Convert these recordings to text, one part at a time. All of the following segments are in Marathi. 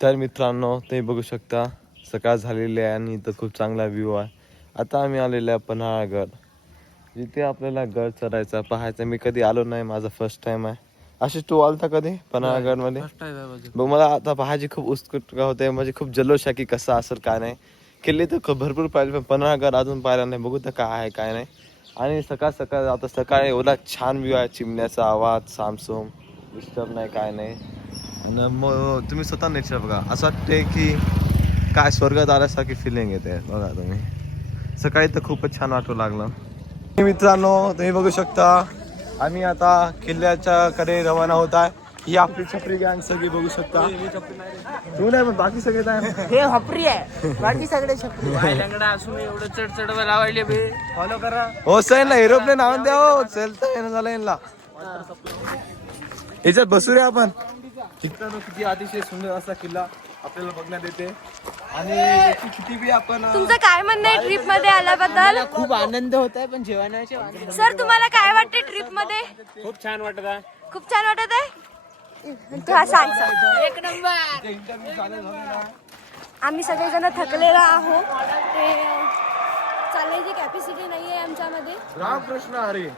तर मित्रांनो ते बघू शकता सकाळ झालेली आहे आणि इथं खूप चांगला व्ह्यू आहे. आता आम्ही आलेलो आहे पन्हाळगड, जिथे आपल्याला गड चढायचा पाहायचा. मी कधी आलो नाही, माझा फर्स्ट टाइम आहे. अशी तू आलता कधी पन्हाळगड मध्ये? बघ मला आता पाहायची खूप उत्सुकता होते, म्हणजे खूप जल्लोष आहे की कसं असेल काय नाही. किल्ले तर भरपूर पाहिले पण पन्हाळगड अजून पाहिला नाही. बघू तर काय आहे काय नाही. आणि सकाळ सकाळ आता सकाळी एवढा छान व्ह्यू आहे, चिमण्याचा आवाज सामसूम, डिस्टर्ब नाही काय नाही. आणि मग तुम्ही स्वतः नेचर बघा, असं वाटते की काय स्वर्गात आल्यासारखी फिलिंग येते. बघा तुम्ही सकाळी तर खूपच छान वाटू लागलं. मित्रांनो तुम्ही बघू शकता आम्ही आता किल्ल्याच्या कडे रवाना होत आहे. ही आपली छपरी गँग सगळी बघू शकता. तू नाही पण बाकी सगळे हे हपरी आहे, बाकी सगळे छपरी असून एवढं चढ चढवा लावायले बे. फॉलो करा हो सर ना, एरोप्लेन आणून द्या हो, चलता येणं झालं यांना. याच्यात बसू रे आपण. किती अतिशय सुंदर असा किल्ला आपल्याला बघण्यात येते. आणि किती बी आपण तुमचं काय म्हणणं आहे ट्रिप मध्ये आल्याबद्दल? खूप आनंद होत आहे, पण जेवणाचे सर तुम्हाला काय वाटते ट्रिप मध्ये? खूप छान वाटत आहे. खूप छान वाटत आहे. हा सांग सर. एक नंबर. आम्ही सगळेजण थकलेलो आहोत. ते चालण्याची कॅपॅसिटी नाही आहे आमच्यामध्ये. रामकृष्ण हरी.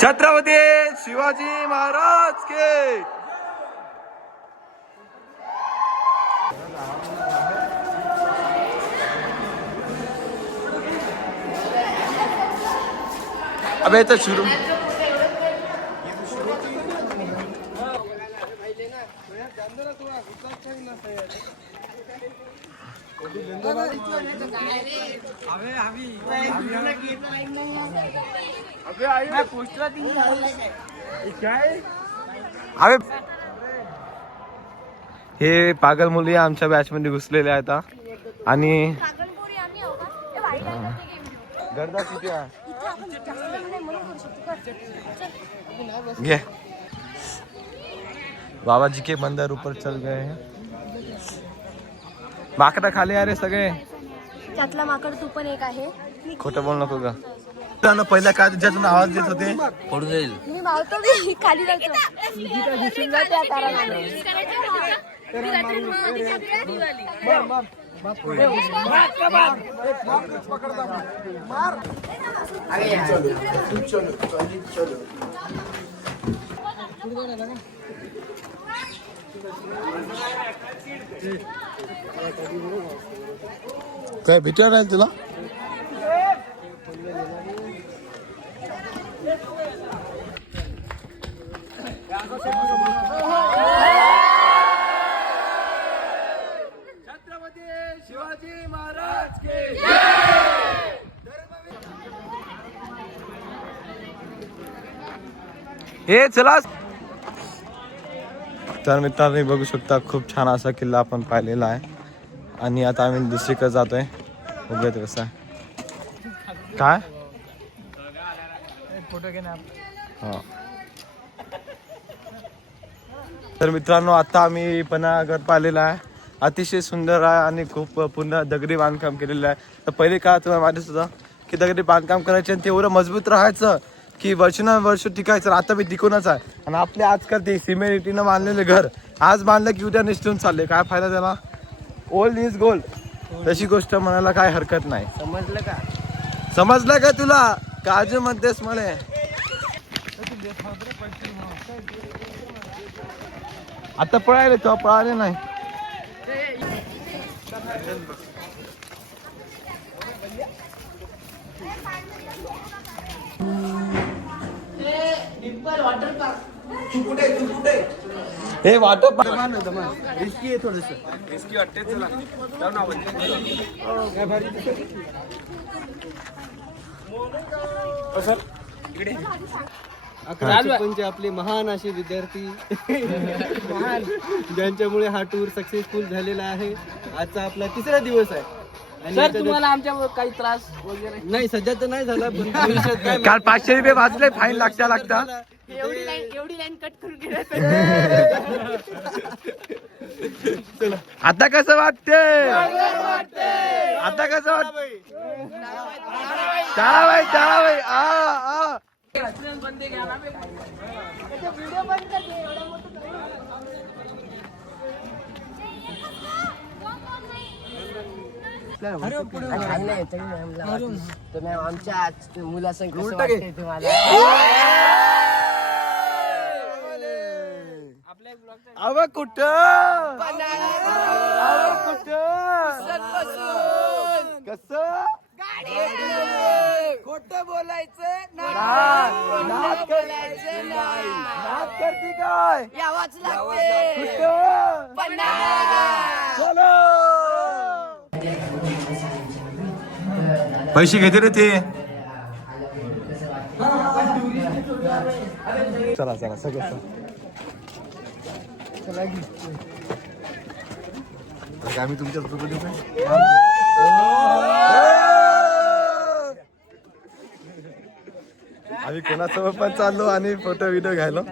छत्रपती शिवाजी महाराज के. अबे तो शुरू. अबे हे पागल मुली आमच्या बॅच मध्ये घुसलेले आहेत आणि गर्दा किती आहे घे. बाबा जी के मंदिर ऊपर चल गए हैं. माकडा खाली अरे सगळे. त्यातला माकड तू पण एक आहे. खोटं बोल नको का. पहिल्या काय ज्यातून आवाज देत होते पडून जाईल. मी मावतो मी खाली जातो. काय भेटणार राहील तुला? छत्रपती शिवाजी महाराज के. हे चला. तर मित्रांनो बघू शकता खूप छान असा किल्ला आपण पाहिलेला आहे. आणि आता आम्ही दुसरीकडे जातोय. बघूयात कसं आहे काय. हा तर मित्रांनो आता आम्ही पन्हाळगड पाहिलेला आहे. अतिशय सुंदर आहे आणि खूप पुन्हा दगडी बांधकाम केलेलं आहे. तर पहिले काळात तुम्हाला माहितीच होतं की दगडी बांधकाम करायचे आणि ते एवढं मजबूत राहायचं की वर्षानुवर्ष टिकायचं. आता मी टिकूनच आहे. आणि आपले आजकाल ते सिमेंटीनं बांधलेले घर आज बांधलं की उद्या निसटून चालले. काय फायदा त्याला. Old is gold. तशी गोष्ट म्हणायला काय हरकत नाही. समजलं का? समजलं का तुला? काजू म्हणतेस मला. आता पळायला तो पळाले नाही. हे वाटप रिस्की आहे थोडस. रिस्की वाटते. चला जाऊ ना आपण. सर इकडे म्हणजे आपले महान असे विद्यार्थी महान ज्यांच्यामुळे हा टूर सक्सेसफुल झालेला आहे. आजचा आपला 3रा दिवस आहे. सर तुम्हाला आमच्या काही त्रास वगैरे नाही सध्या तर नाही झाला, पण भविष्यात काय काल 500 रुपये वाचले फाईन लागता. एवढी लाईन कट करून गेलं. आता कसं वाटते? आता कसं वाटत? टाळा भाई टाळा भाई आ आमच्या मुलासंग कसं वाटतंय तुम्हाला? अव कुठं कसं खोटं बोलायचं नाद करते काय यावाच लागते. कुठं बोलो पैसे घेते रे ते चला चला सगळं आम्ही तुमच्या आम्ही कोणासोबत पण चाललो आणि फोटो व्हिडिओ घ्यायलो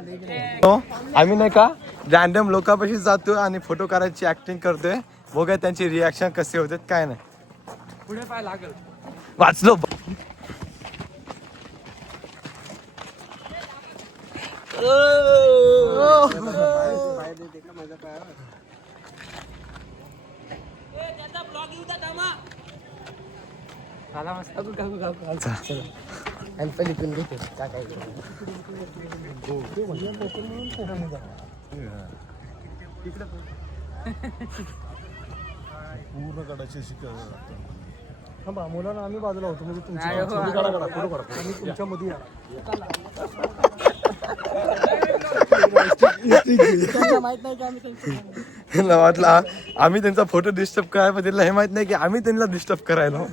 आम्ही नाही का रॅन्डम लोकांपाशी जातो आणि फोटो करायची ऍक्टिंग करतोय बघा त्यांची रिॲक्शन कसे होते काय नाही पुढे पाय लागल. वाचलो पलीकडून घेते का काय पूर्ण कडाचे मुलांना आम्ही बाजूला होतो म्हणजे तुमच्या मध्ये वाटला आम्ही त्यांचा फोटो डिस्टर्ब करायला त्यांना हे माहित नाही की आम्ही त्यांना डिस्टर्ब करायला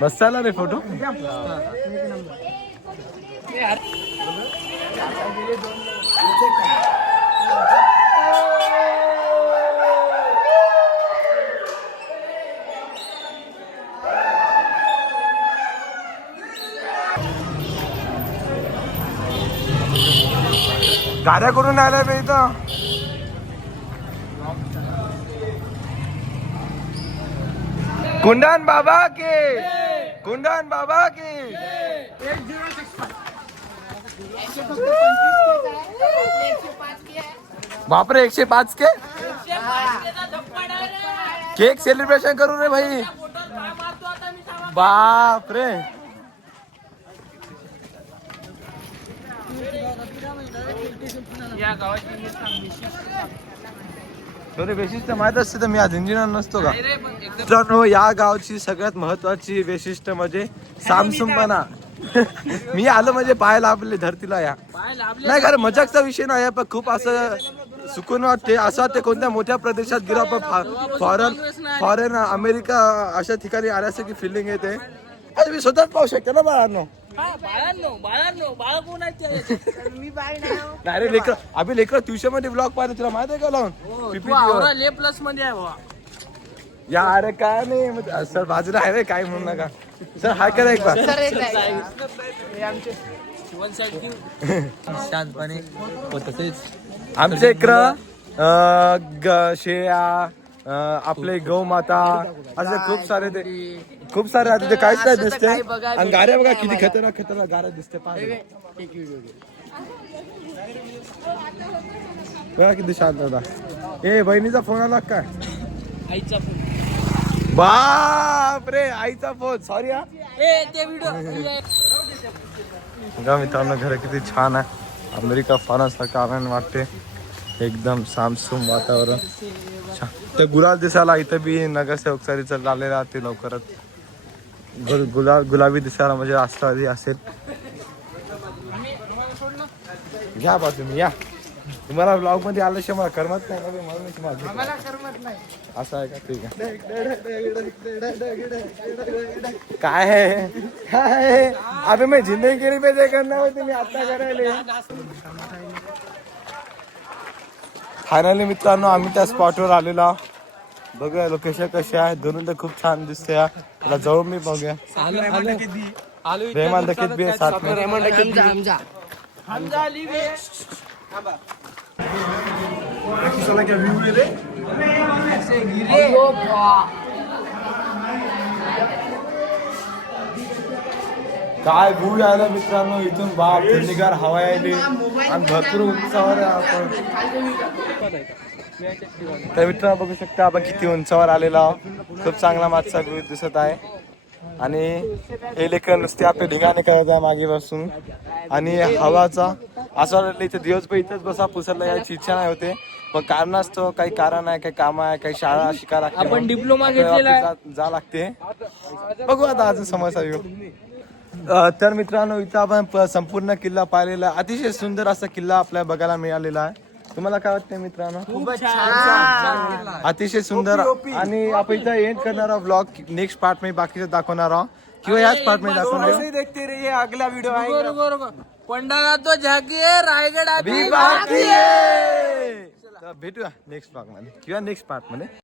बस चालला रे फोटो गाड्या करून आलाय बे इथं कुंदन बाबा की बापरे 105 के केक सेलिब्रेशन करू रे भाई बाप रे या गावाची वैशिष्ट्य माहित असते तर मी आज इंजिनियर नसतो का मित्रांनो या गावची सगळ्यात महत्वाची वैशिष्ट्य म्हणजे सामसुमपणा मी आलो म्हणजे पाय लाभले धरतीला या नाही खरं मजाकचा विषय नाही पण खूप असं सुकून वाटते असं वाटते कोणत्या मोठ्या प्रदेशात गेलो आपण फॉरेन अमेरिका अशा ठिकाणी आल्यासारखी फिलिंग येते अरे मी स्वतःच पाहू शकते ना बाळांनो बाळ कोण आहे? मी बाळ नाही रे लेकर आम्ही लेकर ट्युशन मध्ये ब्लॉग पाहिजे तुला माहिती आहे का लावून PPT ले प्लस मध्ये आहे बाबा. या अरे काय नाही सर बाजूला आहे रे काय म्हणू नका सर हाय करा एक बार शांतपणे आमच्या इकडं शेळ्या आपले गौमाता असे खूप सारे आता ते काहीच नाही दिसते आणि गाड्या बघा किती खतरनाक गाड्या दिसते बघा किती शांत होता ए बहिणीचा फोन आला काय आईचा बाप रे आईचा फोन सॉरी हा ते व्हिडिओ बघा मित्रांनो घर किती छान आहे अमेरिका फारसारखं आनंद वाटते एकदम सामसूम वातावरण ते गुलाब दिसायला इथं बी नगरसेवक सरीचं लावलेलं राहते लवकरच गुलाबी दिसायला म्हणजे राष्ट्रवादी असेल घ्या बा तुम्ही या तुम्हाला ब्लॉग मध्ये आल्याशिवाय मला करमत नाही का म्हणून असं आहे का ठीक आहे काय अबे मी जिंदगी केली पाहिजे करणार होती मी आता करायला फायनली मित्रांनो आम्ही त्या स्पॉटवर आलेलो बघा लोकेशन कशी आहे दोन्ही तर खूप छान दिसते त्याला जाऊन मी बघूया रेहमान दकीत भी है साथ में। हमजा अली बे काय भू यायला मित्रांनो, इथून बाप थंडीगार हवा यायली आणि भरपूर उंचावर आहे आपण. तर मित्रांनो बघू शकता आपण किती उंचावर आलेलो आहोत. खूप चांगला मागचा व्ह्यू दिसत आहे आणि हे लेकर नुसते आपले ढिंगाणे करत आहे मागे बसून. आणि हवाचा असं वाटलं इथे दिवसभर इथंच बसा, पुसरला यायची इच्छा नाही होते, पण कारणास्तव काही कारण आहे, काही काम आहे, काही शाळा शिका लागते, आपण डिप्लोमा घेतलेला आहे. जा लागते. बघू आता आज समोरचा व्ह्यू. तर मित्रांनो इथं आपण संपूर्ण किल्ला पाहिलेला, अतिशय सुंदर असा किल्ला आपल्याला बघायला मिळालेला आहे. तुम्हाला काय वाटतं मित्रांनो? खूपच छान. अतिशय सुंदर. आणि आपण इथं एंड करणार आहोत ब्लॉग. नेक्स्ट पार्ट मध्ये बाकीचं दाखवणार आहोत किंवा याच पार्ट मध्ये दाखवणार आहोत. देखते रहिए अगला वीडियो बरोबर. पंडाला तो झाकीये रायगड अभी बाकी आहे. तर भेटूया नेक्स्ट ब्लॉग मध्ये किंवा नेक्स्ट पार्ट मध्ये.